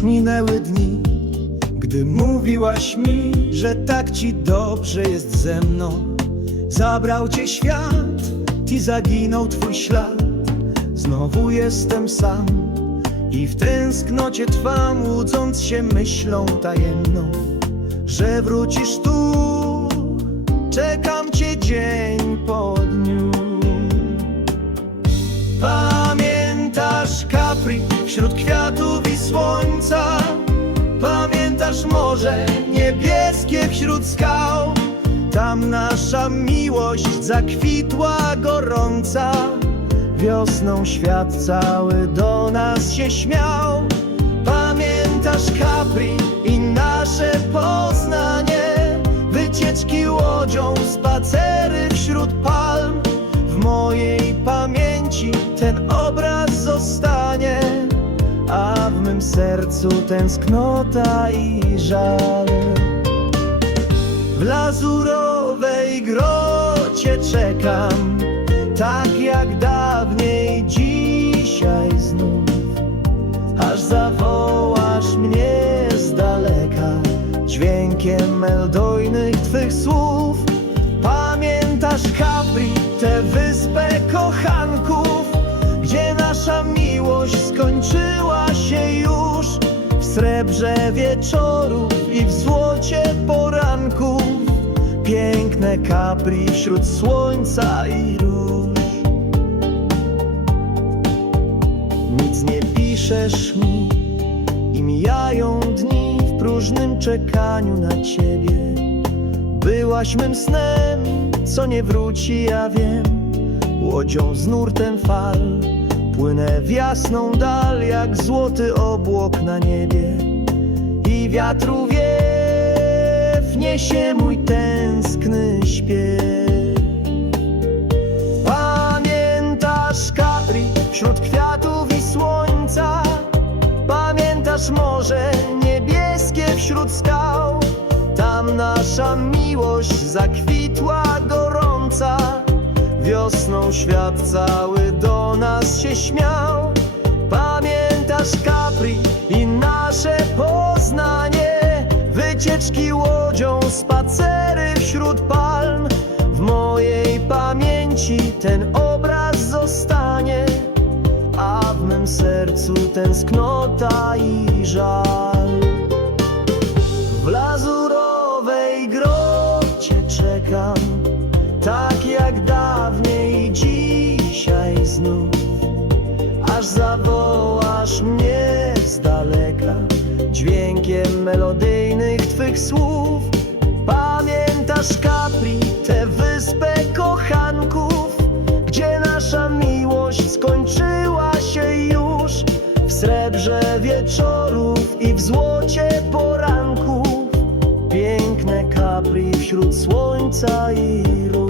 Już minęły dni, gdy mówiłaś mi, że tak ci dobrze jest ze mną. Zabrał cię świat i zaginął twój ślad. Znowu jestem sam i w tęsknocie trwam, łudząc się myślą tajemną, że wrócisz tu. Czekam cię dzień morze niebieskie wśród skał? Tam nasza miłość zakwitła gorąca. Wiosną świat cały do nas się śmiał. Pamiętasz Capri i nasze Poznanie? Wycieczki łodzią, spacery wśród palm. W mojej pamięci ten sercu tęsknota i żal. W lazurowej grocie czekam, tak jak dawniej dzisiaj znów, aż zawołasz mnie z daleka dźwiękiem meldojnych twych słów. Pamiętasz Capri, tę wyspę kochanków, gdzie nasza miłość skończyła srebrze wieczorów i w złocie poranków. Piękne Capri wśród słońca i róż. Nic nie piszesz mi i mijają dni w próżnym czekaniu na ciebie. Byłaś mym snem, co nie wróci, ja wiem. Łodzią z nurtem fal płynę w jasną dal, jak złoty obłok na niebie. Wiatru wiew niesie mój tęskny śpiew. Pamiętasz Capri wśród kwiatów i słońca? Pamiętasz morze niebieskie wśród skał? Tam nasza miłość zakwitła gorąca. Wiosną świat cały do nas się śmiał. Pamiętasz Capri Wycieczki łodzią, spacery wśród palm. W mojej pamięci ten obraz zostanie, a w mym sercu tęsknota i żal. W lazurowej grocie czekam, tak jak dawniej dzisiaj znów, aż zawołasz mnie z daleka dźwiękiem melodyjnych twych słów. Pamiętasz Capri, tę wyspę kochanków, gdzie nasza miłość skończyła się już w srebrze wieczorów i w złocie poranków. Piękne Capri wśród słońca i róż.